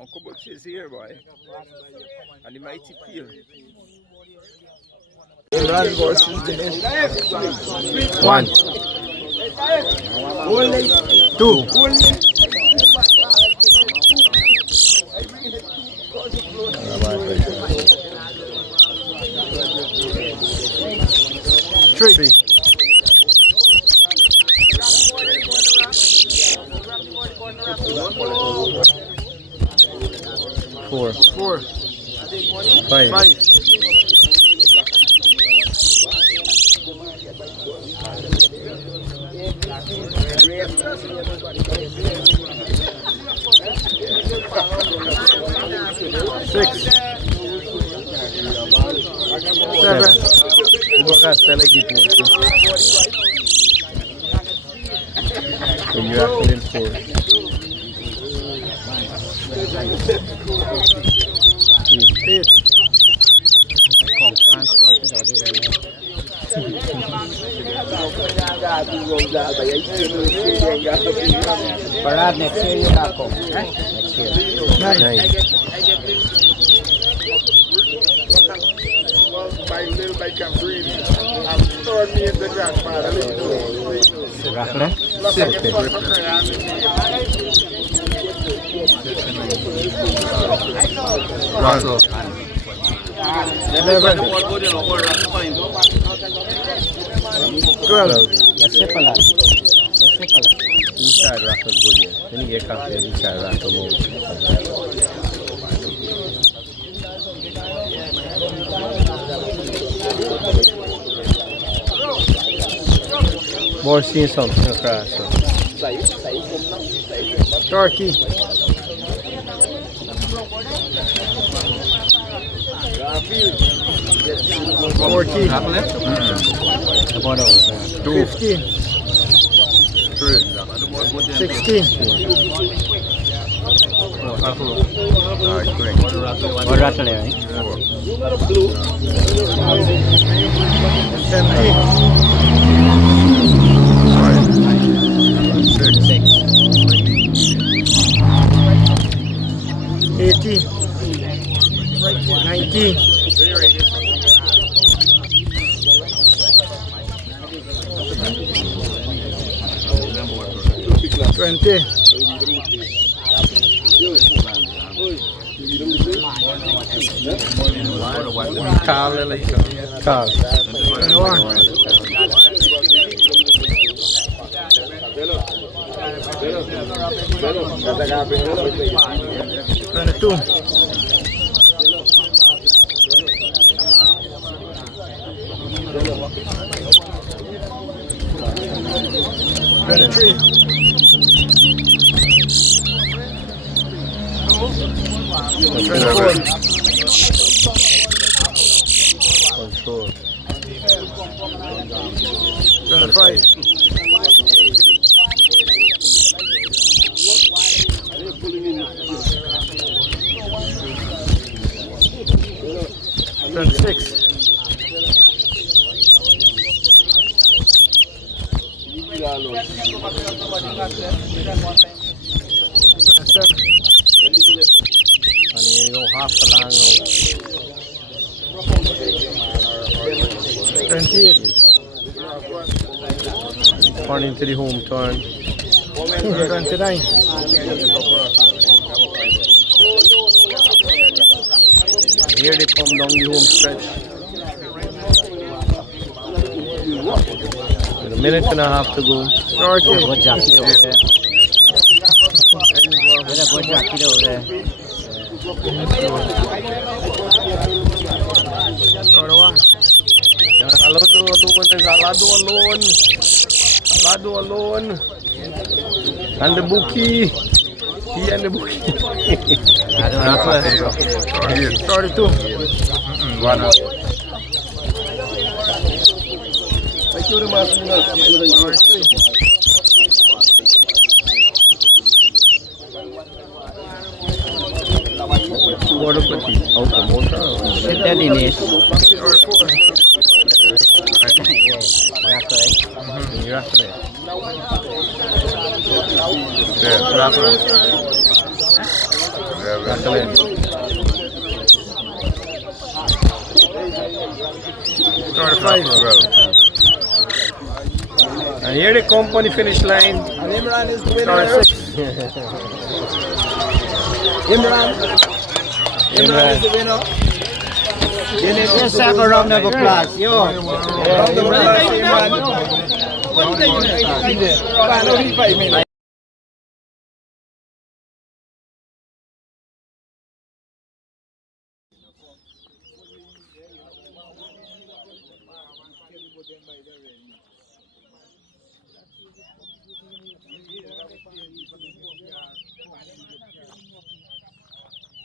Uncle Butch is here, boy. And the mighty peel. IMRAN versus DINESH. 1, 2, 3. 4, 5, 6, 7. When you are feeling 4. 8. Parad next year yung ako. Next year. 9. My little bike can breathe. I'm throwing me in the grandfather. Raffle? Russell. 11. 12. Yes, pala. Inside Russell good, yeah. When you get coffee, inside Russell more. More seeing something across. So. Turkey. 14. 15. 16. What rattle eh? 17. 6. 18. 19. 20. 21. 22. 23. 24. Control. 25. 26. 27. And you go half a long now. 28. Turn into the home turn. 29. 30. Here they come down the home stretch. With a minute and a half to go. 30. Good jockey over there. There's a good jockey over there. 31. Alado alone. And the bookie. He and the bookie. 32. One. I told him I was going Water putty out the motor. Sit there, Dinesh. And here the company finish line. And IMRAN is the winner. IMRAN is the winner. Dinesh, just have a round of applause. Yo. IMRAN.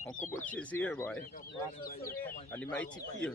Uncle Butch is here, boy. And the mighty queen.